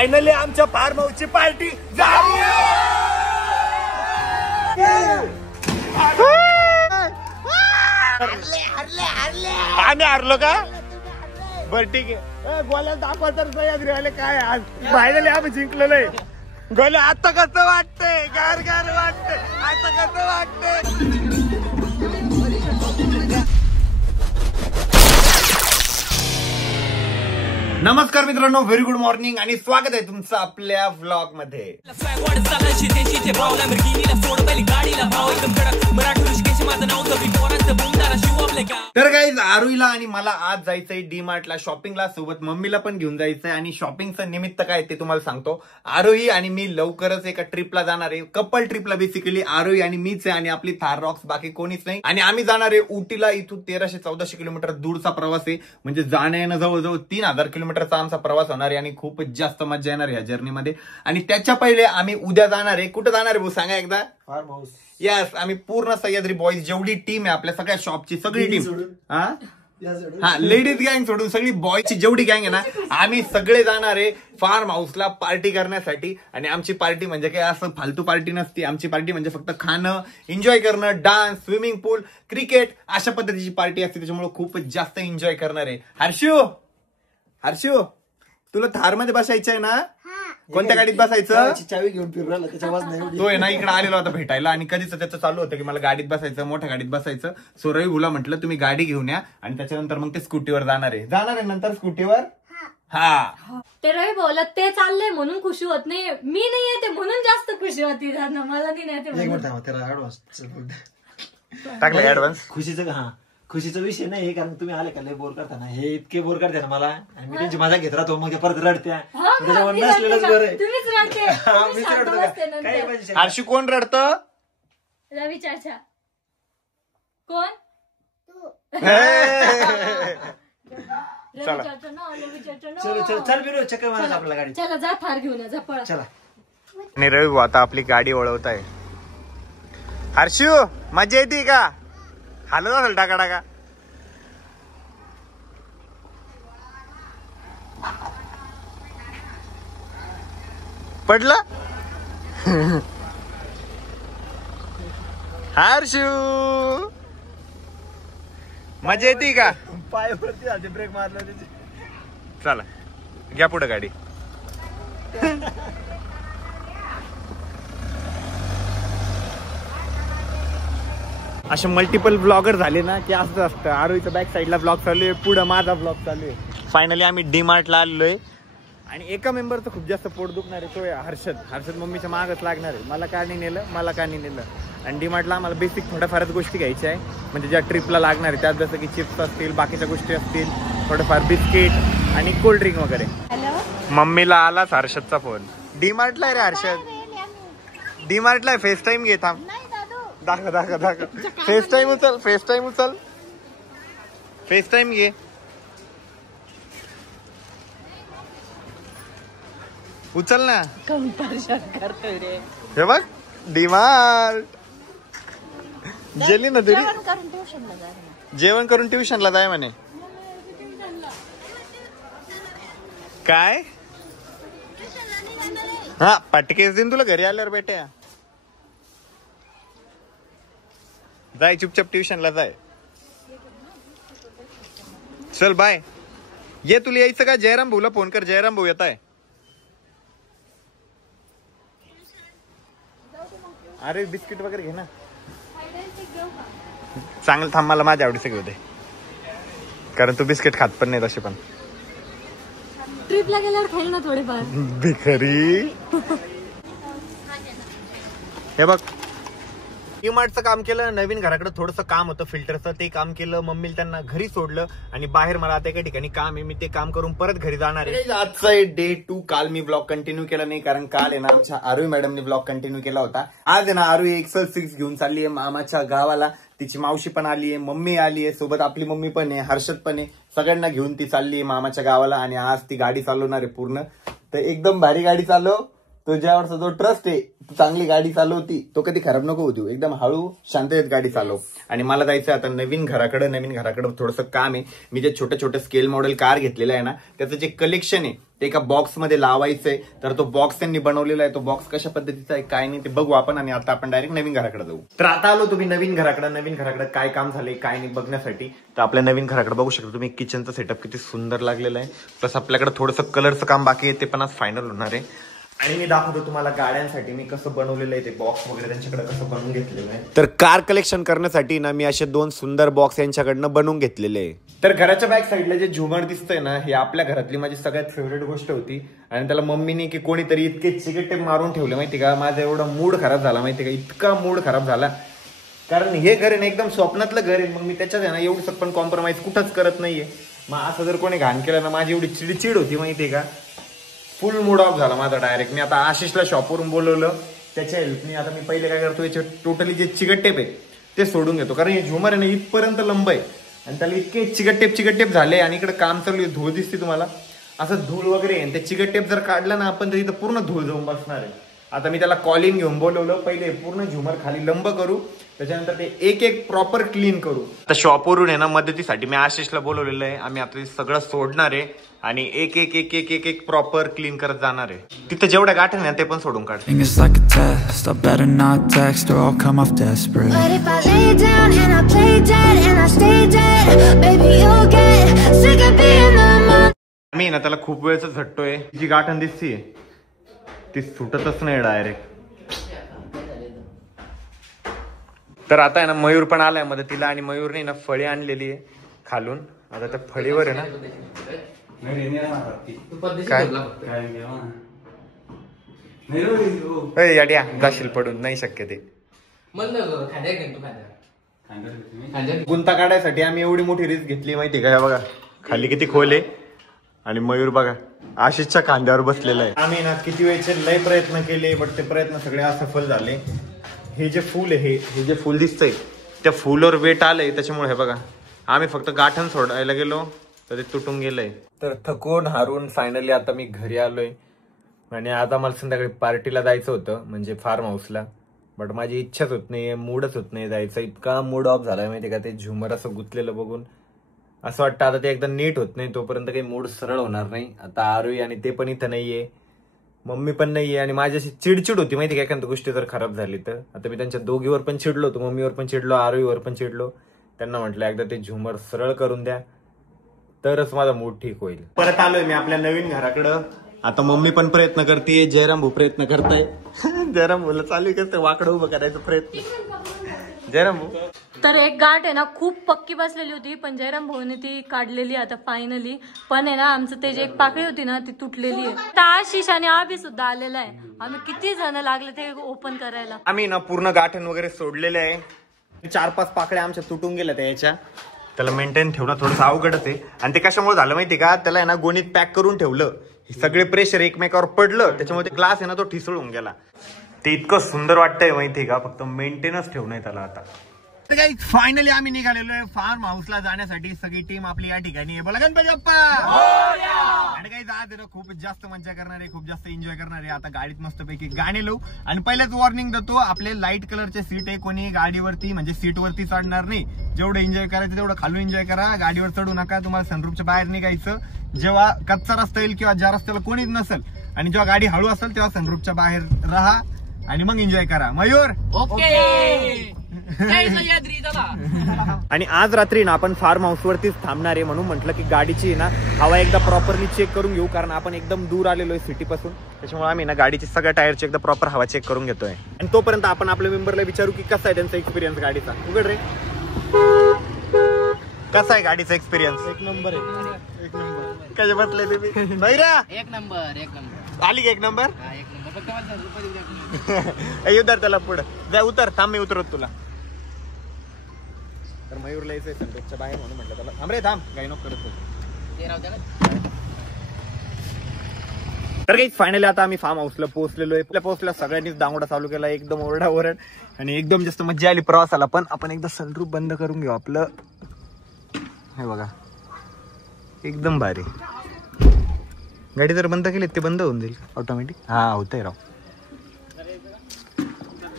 Finally आमच्या form हाऊसची party झाली. आम्ही हारलो का? बर ठीक आहे. गोल्याला दाखवा तर सह्याद्री आले काय आज फायनली आम्ही जिंकलेलो आहे. गोल्या आता कसं वाटतंय? गार गार वाटतंय. आता कसं वाटतंय? नमस्कार मित्रांनो, व्हेरी गुड मॉर्निंग आणि स्वागत आहे तुमचं आपल्या व्लॉग मध्ये. तर गाईज, आरुईला आणि मला आज जायचंय डी मार्टला शॉपिंगला. सोबत मम्मीला पण घेऊन जायचंय आणि शॉपिंगचं निमित्त काय ते तुम्हाला सांगतो. आरोही आणि मी लवकरच एका ट्रिपला जाणार आहे, कपल ट्रिपला. बेसिकली आरोही आणि मीच आहे आणि आपली थार रॉक्स, बाकी कोणीच नाही. आणि आम्ही जाणार आहे उटीला. इथून 1300-1400 किलोमीटर दूरचा प्रवास आहे. म्हणजे जाणं येणं जवळजवळ 3000 किलोमीटरचा आमचा प्रवास होणार आहे आणि खूपच जास्त मजा येणार ह्या जर्नीमध्ये. आणि त्याच्या पहिले आम्ही उद्या जाणार आहे. कुठं जाणार आहे भाऊ सांगा एकदा? Form house. यस, आम्ही पूर्ण सह्याद्री बॉईज जेवढी टीम आहे आपल्या सगळ्या शॉपची सगळी टीम, हा लेडीज गँग सोडून सगळी बॉयची जेवढी गँग आहे ना, आम्ही सगळे जाणार आहे फार्म हाऊसला पार्टी करण्यासाठी. आणि आमची पार्टी म्हणजे काय असं फालतू पार्टी नसती. आमची पार्टी म्हणजे फक्त खाणं, एन्जॉय करणं, डान्स, स्विमिंग पूल, क्रिकेट अशा पद्धतीची पार्टी असते. त्याच्यामुळे खूपच जास्त एन्जॉय करणार आहे. हर्षू तुला थार मध्ये बसायचं आहे ना? कोणत्या गाडीत बसायचं? चावी घेऊन फिरला त्याच्या तो आहे ना इकडे आलेला होता भेटायला आणि कधीच त्याचं चालू होतं की मला गाडीत बसायचं, मोठ्या गाडीत बसायचं. सो रविला म्हटलं तुम्ही गाडी घेऊन या आणि त्याच्यानंतर मग ते स्कूटीवर जाणार आहे नंतर स्कूटीवर. हा ते रवी बोलत ते चाललंय म्हणून खुशी होत नाही, मी नाही येते म्हणून जास्त खुशी होती. मला नाही टाकलं ऍडव्हान्स. खुशीचा विषय नाही, कारण तुम्ही आले का लय बोर करता ना, हे इतके बोर करते ना मला. आणि मी त्यांची मजा घेत राहतो, मग परत रडत्या. त्याच्यामुळे नसलेलंच बरं आहे. हर्षू कोण रडतं? रवी चाचा. कोण? चल बिरो चक्कर मारायचं आपल्या गाडी. चला जा, थार घेऊन जा, पळा. चला. आणि रवी आता आपली गाडी वळवत आहे. हर्षू मजा येते का? हालत असेल टाका टाका. पडलं? हर्षू मजा येते का? पायावरती आधी ब्रेक मारला त्याची. चला घ्या पुढे गाडी. असे मल्टिपल ब्लॉगर झाले ना की असं असतं. आरोहीचं बॅक साईडला ब्लॉग चालू आहे, पुढं माझा ब्लॉग चालू आहे. फायनली आम्ही डी मार्टला आलोय आणि एका मेंबरचं खूप जास्त पोट दुखणार आहे, तो आहे हर्षद मम्मीच्या मागच लागणार आहे. मला का नाही नेलं. आणि डी मार्टला आम्हाला बेसिक थोड्याफारच गोष्टी घ्यायच्या आहे, म्हणजे ज्या ट्रिपला लागणार आहे त्यात, जसं की चिप्स असतील, बाकीच्या गोष्टी असतील, थोडंफार बिस्किट आणि कोल्ड्रिंक वगैरे. मम्मीला आलाच हर्षदचा फोन. डी मार्टला आहे रे हर्षद, डी मार्टला आहे. फेस टाइम घे, थांब दाखव. फेस टाइम उचल, फेस टाइम घे. उचल ना. हे बघ डीमार्ट. जेली ना तरी जेवण करून ट्युशनला जाय म्हणे. काय? हा पटकेच देईन तुला घरी आल्यावर बेट्या. जाय चुपचाप ट्युशनला जाय. चल बाय. ये तुला यायचं का? जयराम भाऊला फोन कर, जयराम भाऊ येत आहे. अरे बिस्किट वगैरे घे ना. चांगलं थांब, मला माझ्या आवडीचं घेऊ दे, कारण तू बिस्किट खात पण नाही तशी. पण ट्रिपला गेल्यावर खाईल ना थोडेफार. भिकारी. हे बघ, डीमार्टचं काम केलं, नवीन घराकडे थोडंसं काम होतं फिल्टरचं, ते काम केलं. मम्मीला त्यांना घरी सोडलं आणि बाहेर मला आता एका ठिकाणी काम आहे, मी ते काम करून परत घरी जाणार आहे. आजचं आहे डे 2. काल मी ब्लॉग कंटिन्यू केला नाही, कारण काल आहे ना आमच्या आरुई मॅडमने ब्लॉग कंटिन्यू केला होता. आज आहे ना आरुई एक्सेल 6 घेऊन चालली आहे मामाच्या गावाला. तिची मावशी पण आली आहे, मम्मी आली आहे, सोबत आपली मम्मी पण आहे, हर्षद पण आहे. सगळ्यांना घेऊन ती चालली आहे मामाच्या गावाला आणि आज ती गाडी चालवणार आहे पूर्ण. तर एकदम भारी गाडी चालव. तुझ्यावरचा जो ट्रस्ट आहे, तू चांगली गाडी चालवती, तो कधी खराब नको होती. एकदम हळू शांततेत गाडी चालव. आणि मला जायचं आता नवीन घराकडे थोडंसं काम आहे. मी जे छोटे छोटे स्केल मॉडेल कार घेतलेलं आहे ना, त्याचं जे कलेक्शन आहे ते एका बॉक्स मध्ये लावायचंय. तर तो बॉक्स त्यांनी बनवलेला आहे. तो बॉक्स कशा पद्धतीचा आहे काय नाही ते बघू आपण. आणि आता आपण डायरेक्ट नवीन घराकडे जाऊ. तर आता आलो तुम्ही नवीन घराकडे काय काम झाले काय नाही बघण्यासाठी. तर आपल्या नवीन घराकडे बघू शकता तुम्ही. किचनचं सेटअप किती सुंदर लागलेलं आहे. प्लस आपल्याकडे थोडंसं कलरचं काम बाकी आहे ते पण आज फायनल होणार आहे. आणि मी दाखवतो तुम्हाला गाड्यांसाठी मी कसं बनवलेलं आहे ते बॉक्स वगैरे त्यांच्याकडे कसं बनवून घेतलेलं आहे. तर कार कलेक्शन करण्यासाठी ना मी असे 2 सुंदर बॉक्स यांच्याकडनं बनवून घेतलेले आहे. तर घराच्या बॅक साईडला जे झुमर दिसतंय ना हे आपल्या घरातली माझी सगळ्यात फेवरेट गोष्ट होती. आणि त्याला मम्मीने की कोणीतरी इतके चिकटे मारून ठेवले माहिती का. माझा एवढा मूड खराब झाला माहिती का. इतका मूड खराब झाला कारण हे घर आहे ना एकदम स्वप्नातलं घर आहे. मग मी त्याच्यात आहे ना एवढं पण कॉम्प्रोमाइज कुठंच करत नाहीये. मग असं जर कोणी घाण केलं ना माझी एवढी चिडचिड होती माहितीये का. फुल मूड ऑफ झाला माझा डायरेक्ट. मी आता आशिषला शॉपवरून बोलवलं त्याच्या हेल्पनी. आता मी पहिले काय करतो याचे टोटली जे चिकट टेप आहे ते सोडून घेतो. कारण हे झुमर आहे ना इथपर्यंत लंब आहे आणि त्याला इतके चिकट टेप झाले. आणि इकडे काम चालू आहे. धूळ दिसते तुम्हाला असं धूळ वगैरे आहे. ते चिकट टेप जर काढला ना आपण तर इथं पूर्ण धूळ जाऊन बसणार आहे. आता मी त्याला कॉलिंग घेऊन बोलवलं. पहिले पूर्ण झुमर खाली लंब करू त्याच्यानंतर ते एक प्रॉपर क्लीन करू. आता शॉपवरून आहे ना मदतीसाठी मी आशिषला बोलवलेलं आहे. आम्ही आता सगळं सोडणार आहे आणि एक प्रॉपर क्लीन करत जाणार आहे. तिथे जेवढ्या गाठ्या ना ते पण सोडून काढ. मी ना त्याला खूप वेळच झटतोय. जी गाठण दिसतीये ती सुटतच नाही डायरेक्ट. तर आता आहे ना मयूर पण आलाय मदतीला. आणि मयूरने ना फळी आणलेली आहे खालून. आता त्या फळीवर आहे ना काय याड्या जाशील पडून नाही शक्य ते. गुंता काढायसाठी आम्ही एवढी मोठी रिस्क घेतली माहिती का. बघा खाली किती खोल आहे. आणि मयूर बघा आशिषच्या खांद्यावर बसलेला आहे. आम्ही ना किती वेळचे लय प्रयत्न केले बट ते प्रयत्न सगळे असफल झाले. हे जे फुल आहे हे जे फुल दिसतंय त्या फुलवर वेट आलंय त्याच्यामुळे हे बघा आम्ही फक्त गाठण सोडायला गेलो तर ते तुटून गेलंय. तर थकून हारून फायनली आता मी घरी आलोय. आणि आता मला संध्याकाळी पार्टीला जायचं होतं म्हणजे फार्म हाऊसला. बट माझी इच्छाच होत नाही मूडच होत नाही जायचं. इतका मूड ऑफ झालाय माहिती का. ते झुमर असं गुंतलेलं बघून असं वाटतं आता ते एकदम नीट होत नाही तोपर्यंत काही मूड सरळ होणार नाही. आता आरोही आणि ते पण इथं नाहीये. मम्मी पण नाहीये. आणि माझ्याशी चिडचिड होती माहिती का एखाद्या गोष्टी जर खराब झाली तर. आता मी त्यांच्या दोघीवर पण चिडलो होतो. मम्मीवर पण चिडलो आरोहीवर पण चिडलो. त्यांना म्हटलं एकदा ते झुमर सरळ करून द्या तरच माझा मूड ठीक होईल. परत आलोय मी आपल्या नवीन घराकडं. आता मम्मी पण प्रयत्न करते. जयराम भाऊ प्रयत्न करताय. जयराम भाऊला चालू कसं वाकडं उभं करायचं प्रयत्न. जयराम भाऊ तर एक गाठ आहे ना खूप पक्की बसलेली होती पण जयराम भाऊने ती काढलेली आता फायनली. पण आहे ना आमचं ते जे एक पाकळी होती ना ती तुटलेली आहे. तर आशिष आणि आभी सुद्धा आलेला आहे. आम्ही किती जण लागले ते ओपन करायला. आम्ही ना पूर्ण गाठण वगैरे सोडलेले आहे. 4-5 पाकळ्या आमच्या तुटून गेल्या त्याच्या. त्याला मेंटेन ठेवणं थोडंसं अवघडच आहे. आणि ते कशामुळे झालं माहिती का त्याला आहे ना गोणीत पॅक करून ठेवलं. सगळे प्रेशर एकमेकावर पडलं त्याच्यामुळे ग्लास आहे ना तो ठिसळून गेला. ते इतकं सुंदर वाटतंय माहिती का. फक्त मेंटेनच ठेवणं आहे त्याला आता. फायनली आम्ही निघालेलो आहे फार्म हाऊसला जाण्यासाठी. सगळी टीम आपली या ठिकाणी आहे. बोला गणपती बाप्पा. आणि काही आज ना खूप जास्त मजा करणार आहे खूप जास्त एन्जॉय करणार आहे. आता गाडीत मस्तपैकी गाणी लावू. आणि पहिलेच वॉर्निंग देतो आपले लाईट कलरचे सीट आहे. कोणी गाडीवरती म्हणजे सीटवरती चढणार नाही. जेवढं एन्जॉय करायचं तेवढं खालून एन्जॉय करा. गाडीवर चढू नका. तुम्हाला सनरूफच्या बाहेर निघायचं जेव्हा कच्चा रस्ता येईल किंवा ज्या रस्त्याला कोणीच नसेल. आणि जेव्हा गाडी हळू असेल तेव्हा सनरूफच्या बाहेर राहा आणि मग एन्जॉय करा. मयूर ओके. आणि आज रात्री ना आपण फार्म हाऊस वरतीच थांबणार आहे म्हणून म्हटलं की गाडीची ना हवा एकदा प्रॉपरली चेक करून घेऊ. कारण आपण एकदम दूर आलेलो आहे सिटी पासून. त्याच्यामुळे आम्ही ना गाडीची सगळ्या टायरची एकदा प्रॉपर हवा चेक करून घेतोय. आणि तोपर्यंत आपण आपल्या मेंबरला विचारू की कसा आहे त्यांचा एक्सपिरियन्स गाडीचा. उघड रे कसा आहे गाडीचा एक्सपिरियन्स. एक नंबर आहे. एक नंबर. कसे बसले तुम्ही भैरा. एक नंबर आली का. एक नंबर उतर त्याला पुढे जा. उतर थांब मी उतरत तुला. तर मयूरला यायचंय सनरूफच्या बाहेर म्हणून म्हटलं त्याला थांब रे थांब काही नको करत. तर काही फायनली आता आम्ही फार्म हाऊसला पोहोचलेलो आहे. पोहोचल्या सगळ्यांनीच दांगोडा चालू केला. एकदम ओरडाओरड आणि एकदम जास्त मजा आली प्रवासाला. पण आपण एकदा सनरूफ बंद करून घेऊ आपलं. हे बघा एकदम भारी. गाडी जर बंद केली ते बंद होऊन जाईल ऑटोमॅटिक. हा होतंय राव.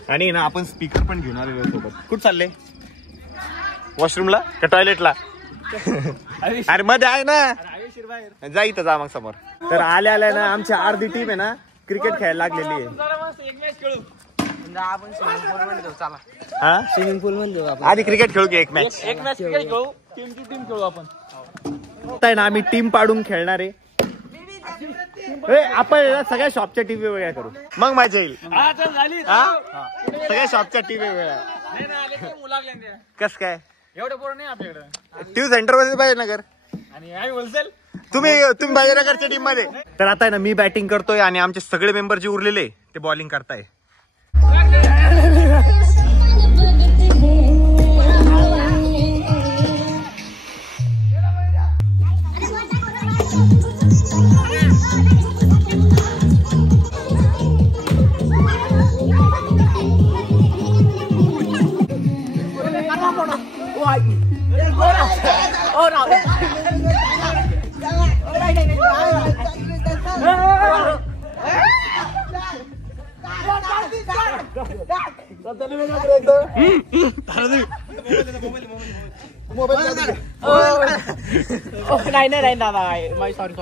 आणि ना आपण स्पीकर पण घेऊन आलेलो सोबत. कुठं चालले वॉशरूमला का टॉयलेटला. अरे मध्ये आहे ना जा इथं जा मग समोर. तर आल्या आल्या ना आमची अर्धी टीम आहे ना क्रिकेट खेळायला लागलेली आहे. हा स्विमिंग पूल मध्ये आधी क्रिकेट खेळू की एक मॅच क्रिकेट खेळू. टीम टू टीम खेळू आपण. आहे ना आम्ही टीम पाडून खेळणार आहे. आपण सगळ्या शॉपच्या टीम वेगळ्या करू मग मजा येईल. सगळ्या शॉपच्या टीम वेगळ्या. कस काय एवढे पोरं नाही आपल्याकडे. टीम सेंटर मध्ये पाहिजे नगर आणि आम्ही होलसेल. तुम्ही बाहेरच्या टीम मध्ये. तर आता आहे ना मी बॅटिंग करतोय आणि आमचे सगळे मेंबर जे उरलेले ते बॉलिंग करताय. नाही दादा माय सॉरी.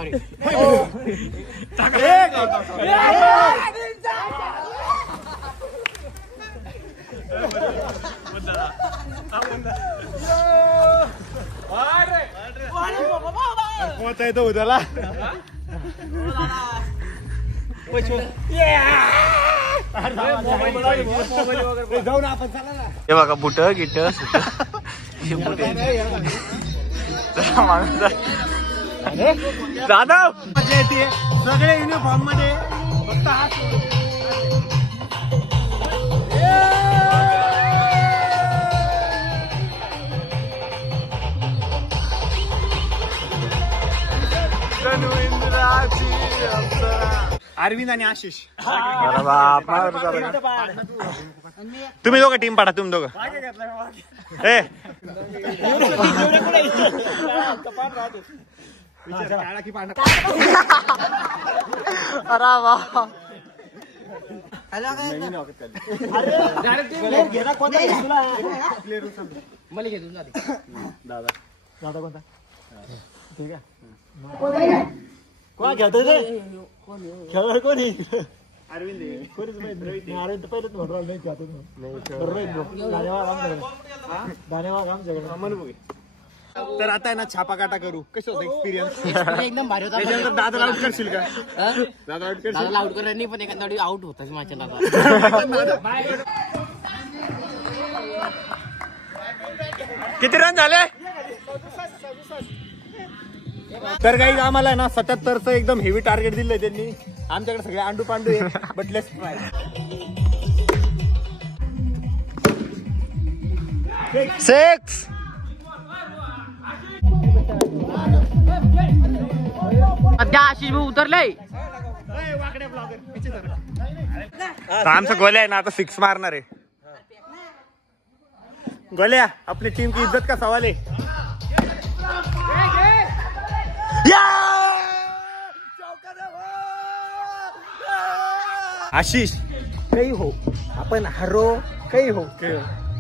कोणता येतो उद्याला जाऊ ना आपण. चला ना हे बघा बुट गिट जाधव मजा येते सगळे युनिफॉर्म मध्ये. फक्त हात अरविंद आणि आशिष. तुम्ही दोघं टीम पाडा. तुम्ही दोघं कोणता ठीक आहे. कोण खेळतोय रे? खेळणार कोणी? अरविंद कोणीच माहित नाही. अरविंद पहिलेच म्हणून नाही खेळतो. तर आता आहे ना छापा काटा करू. कसं होतं एक्सपिरियन्स? एकदम भारी होता. त्याच्यानंतर दादा आउट करशील का? दादा आउट करशील? दादाला आउट करणार नाही पण एखादा आउट होताच माझ्या दादा. किती रन झाले? तर काही आम्हाला ना 77चं एकदम हेवी टार्गेट दिलंय त्यांनी. आमच्याकडे सगळे अंडू पांडू आहे. But let's try. 6 सध्या आशिष भाऊ उतरले. आमचा गोल्या आहे ना आता 6 मारणार आहे. गोल्या अपनी टीम की इज्जत का सवाल है. आशिष काही हो आपण हरो काही हो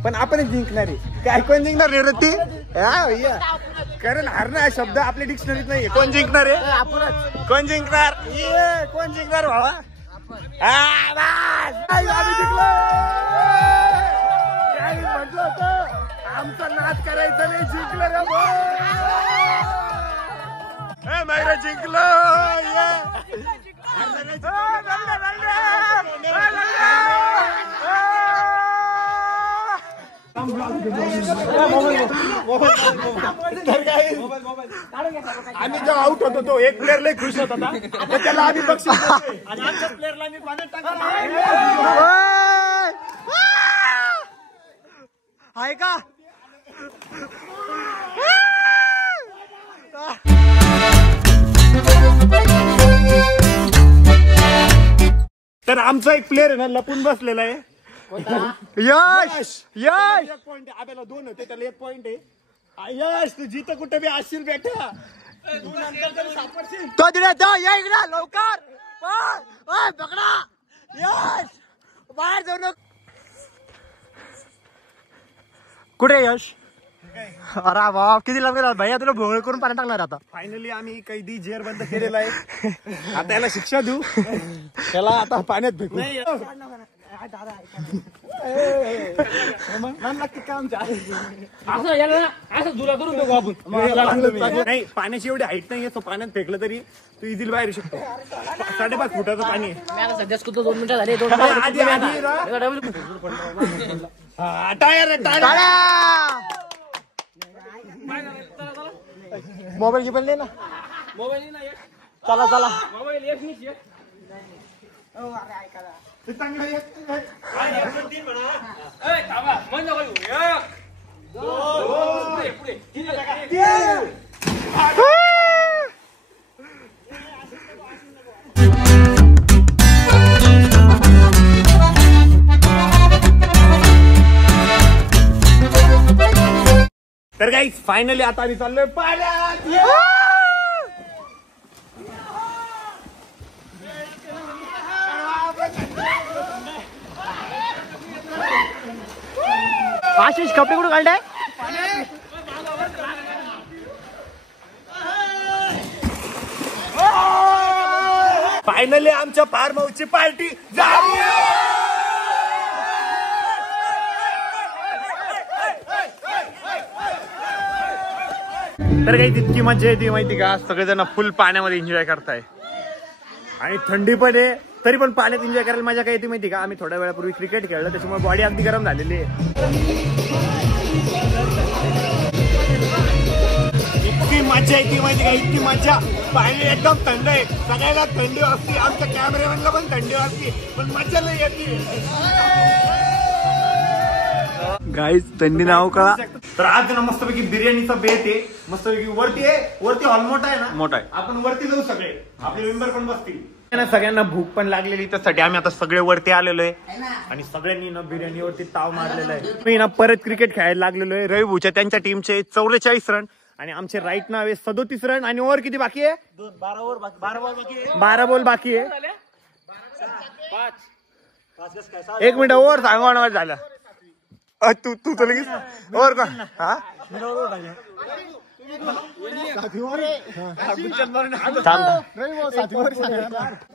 पण आपण जिंकणार आहे. काय कोण जिंकणार रे ती? कारण हरणं हा शब्द आपल्या डिक्शनरीत नाहीये. कोण जिंकणार आहे? कोण जिंकणार? कोण जिंकणार भावा? आम्ही जिंकलो. म्हटलं होतं आमचा नाच करायचा नाही. जिंकलो रे मैरा जिंकलो. आम्ही जेव्हा आउट होतो तो एक प्लेअर लय खुश होत होता. त्याला आम्ही बक्षीस आणि आमच्या प्लेअरला आम्ही पाण्यात टाकलं आहे का. तर आमचा एक प्लेअर आहे ना लपून बसलेला आहे. यश यश 1 पॉइंट. आब्याला 2 होते त्याला 1 पॉइंट आहे. यश तू जिथं कुठे बी असशील बेटा तू नंतर तरी सापडशील. तो दिले तो या इकडे लवकर पकडा. यश बाहेर जाऊ नको. कुठे यश? अरे बाप किती लागेल भैया तुला भोंगळ करून पाणी टाकणार आता. फायनली आम्ही कैदी जेर बंद केलेला आहे. आता याला शिक्षा देऊ. त्याला आता पाण्यात फेकू. नाही पाण्याची एवढी हाईट नाहीये, तो पाण्यात फेकलं तरी तू इझिली बाहेर शकतो. 5.5 फुटाचं पाणी आहे. सध्या 2 मिनिटं झाले. मोबाईल घे पण ले ना. चला चला तर गाईस फायनली आता आम्ही चाललोय पाण्यात. आशिष कपडे कुठे काढले. फायनली आमच्या फार्म हाऊसची पार्टी झाली. तर काही तितकी मजा येते माहिती का. सगळेजण फुल पाण्यामध्ये एन्जॉय करताय आणि थंडी पण आहे तरी पण पाण्यात एन्जॉय करायला मजा काय येते माहिती का. आम्ही थोड्या वेळापूर्वी क्रिकेट खेळलं त्याच्यामुळे बॉडी अगदी गरम झालेली आहे. इतकी मजा येते माहिती का, इतकी मजा. पाणी एकदम थंड आहे, सगळ्याला थंडी वाजते, आमच्या कॅमेरामॅनला पण थंडी वाजते, पण मजा लई येते. गाईज थंडी नाव का. तर आज ना मस्तपैकी बिर्याणीचा बेत आहे. मस्तपैकी वरती हॉल मोठा आहे ना. मोठा आहे. आपण वरती जाऊ सगळे, आपले मेंबर पण बसतील. सगळ्यांना भूक पण लागलेली त्यासाठी आम्ही आता सगळे वरती आलेलो आहे आणि सगळ्यांनी ना बिर्याणीवरती ताव मारलेला आहे. मी ना परत क्रिकेट खेळायला लागलेलो आहे. रवी भूच्या त्यांच्या टीमचे 44 रन आणि आमचे राईट नाव आहे 37 रन. आणि ओव्हर किती बाकी आहे. 12 बॉल बाकी आहे. 1 मिनिट ओव्हर सांगा झालं. तू तर लगेच ओव्हर का. हा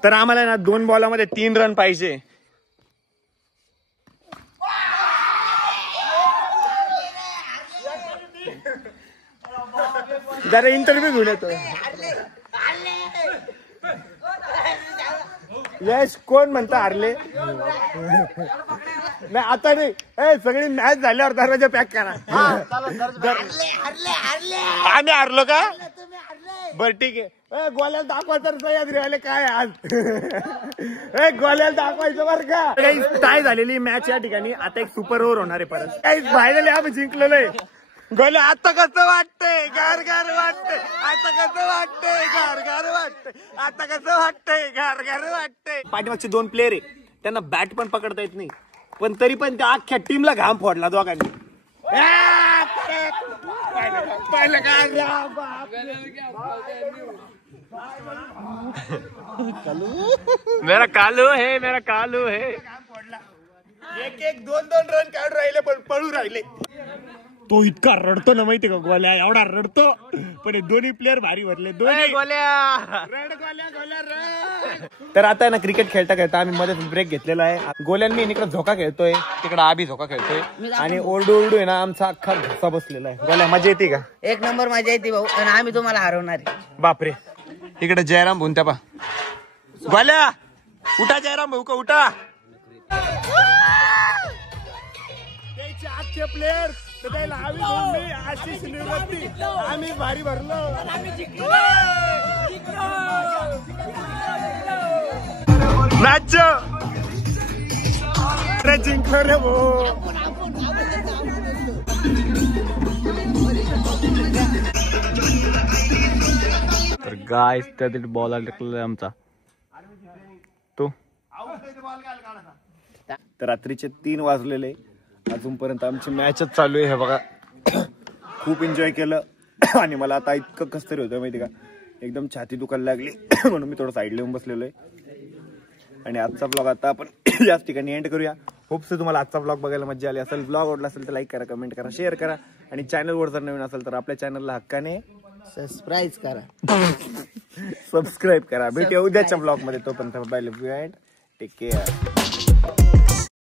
तर आम्हाला ना 2 बॉलामध्ये 3 रन पाहिजे. जरा इंटरव्ह्यू घेऊन येतो. यश कोण म्हणता हारले. नाही आता नाही, सगळी मॅच झाल्यावर दरवाजा पॅक करा. आम्ही हारलो का. बर ठीक आहे. गोल्याला दाखवा तर सह्याद्री वाले काय आज. गोल्याला दाखवायचं बरं का. काही काय झालेली मॅच या ठिकाणी. आता एक सुपर ओव्हर होणार आहे परत. काही फायनली आम्ही जिंकलेलो आहे. गोल्या आता कसं वाटतंय. गार गार वाटतंय. आता कसं वाटतंय. गार गार वाटतंय. आता कसं वाटतंय. गार गार वाटतंय. पाठीमागचे 2 प्लेअर आहे त्यांना बॅट पण पकडता येत नाही, पण तरी पण त्या अख्ख्या टीमला घाम फोडला दोघांनी. मेरा कालू है. एक 2-2 रन काढून राहिले पण पळू राहिले. तो इतका रडतो ना माहिती का गोल्या. एवढा रडतो पण दोन्ही प्लेअर भारी भरले. तर आता ना क्रिकेट खेळता खेळता आम्ही मध्ये ब्रेक घेतलेला आहे. गोल्याने इकडे झोका खेळतोय, तिकडे आभी झोका खेळतोय आणि ओरडू आहे ना आमचा अख्खा घसा बसलेला आहे. गोल्या मजा येते का. 1 नंबर मजा येते भाऊ आणि आम्ही तुम्हाला हरवणार. बापरे. इकडे जयराम भाऊ त्या पा. गोल्या उठा. जयराम भाऊ का उठा. आजचे प्लेयर आशिष निर्वती आम्ही भारी भरलो. मॅच जिंकलो रे भाऊ. तर गाइस त्या तिथे बॉल अडकलेला आमचा तो. तर रात्रीचे 3 वाजलेले अजूनपर्यंत आमची मॅचच चालू आहे. हे बघा खूप एन्जॉय केलं आणि मला आता इतकं कस तरी होतं माहिती का. एकदम छाती दुखायला लागली म्हणून मी थोडं साईडला येऊन बसलेलो आहे. आणि आजचा ब्लॉग आता आपण याच ठिकाणी एंड करूया. होप्स तुम्हाला आजचा ब्लॉग बघायला मजा आली असेल. ब्लॉग आवडला असेल तर लाईक करा, कमेंट करा, शेअर करा आणि चॅनलवर जर नवीन असेल तर आपल्या चॅनलला हक्काने सबस्क्राईब करा. सबस्क्राईब करा. भेटूया उद्याच्या ब्लॉग मध्ये. तोपर्यंत bye, love you and take care.